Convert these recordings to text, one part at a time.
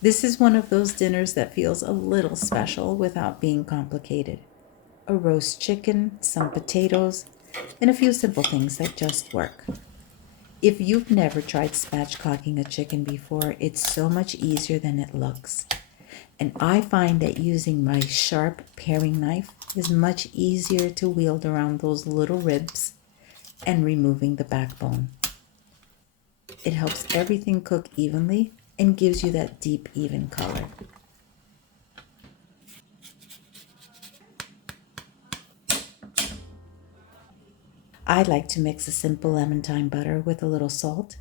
This is one of those dinners that feels a little special without being complicated. A roast chicken, some potatoes, and a few simple things that just work. If you've never tried spatchcocking a chicken before, it's so much easier than it looks. And I find that using my sharp paring knife is much easier to wield around those little ribs and removing the backbone. It helps everything cook evenly and gives you that deep, even color. I like to mix a simple lemon thyme butter with a little salt,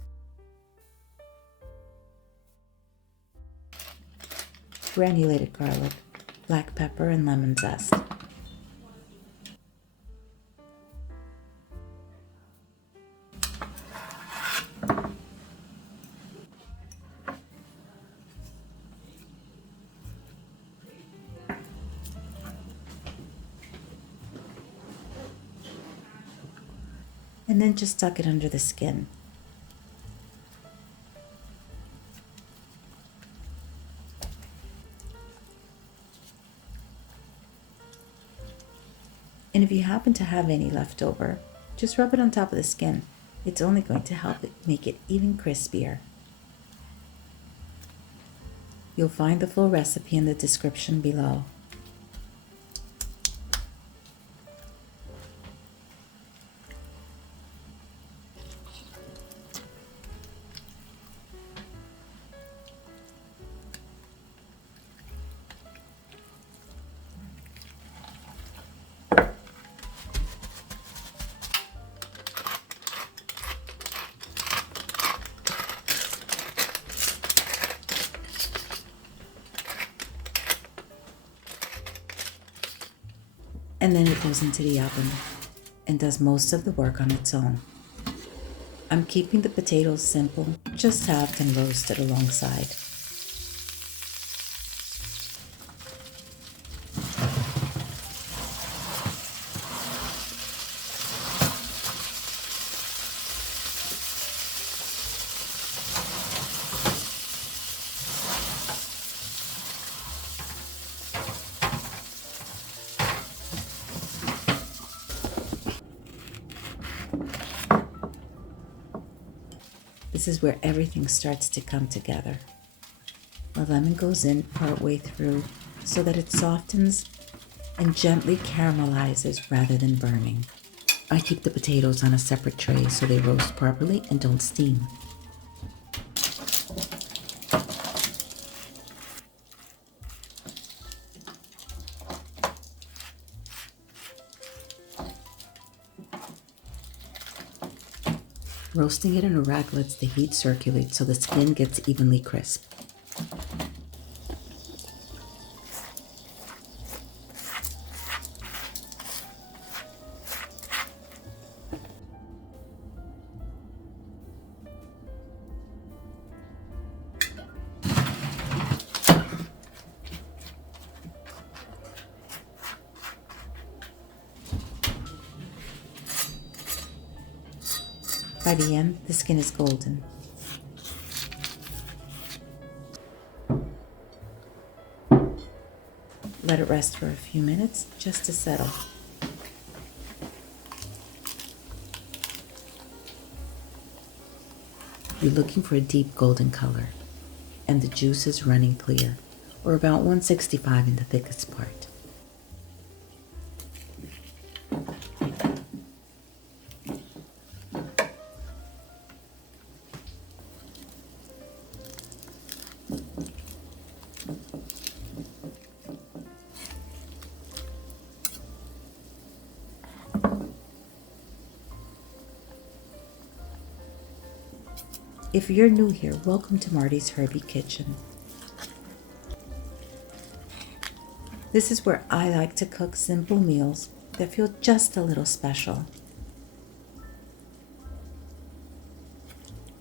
granulated garlic, black pepper, and lemon zest. And then just tuck it under the skin. And if you happen to have any left over, just rub it on top of the skin. It's only going to help it make it even crispier. You'll find the full recipe in the description below. And then it goes into the oven and does most of the work on its own. I'm keeping the potatoes simple, just halved and roasted alongside. This is where everything starts to come together. The lemon goes in partway through so that it softens and gently caramelizes rather than burning. I keep the potatoes on a separate tray so they roast properly and don't steam. Roasting it in a rack lets the heat circulate so the skin gets evenly crisp. By the end, the skin is golden. Let it rest for a few minutes just to settle. You're looking for a deep golden color and the juice is running clear, or about 165 in the thickest part. If you're new here, welcome to Marty's Herby Kitchen. This is where I like to cook simple meals that feel just a little special.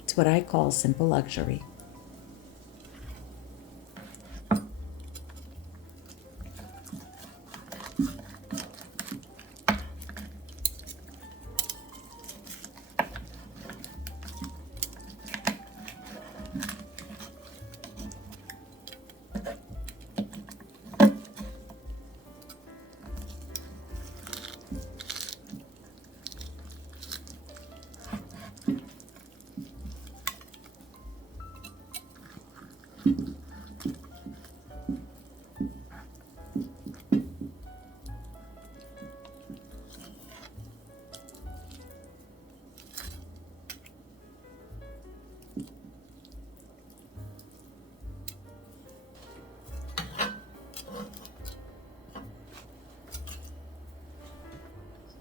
It's what I call simple luxury.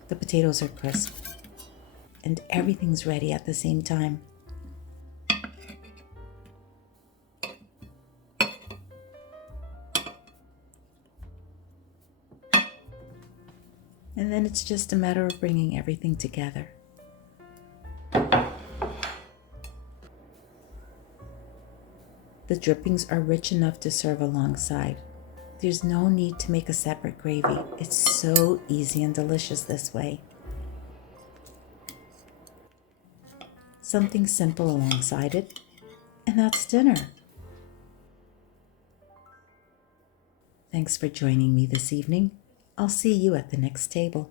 The potatoes are crisp, and everything's ready at the same time. And then it's just a matter of bringing everything together. The drippings are rich enough to serve alongside. There's no need to make a separate gravy. It's so easy and delicious this way. Something simple alongside it, and that's dinner. Thanks for joining me this evening. I'll see you at the next table.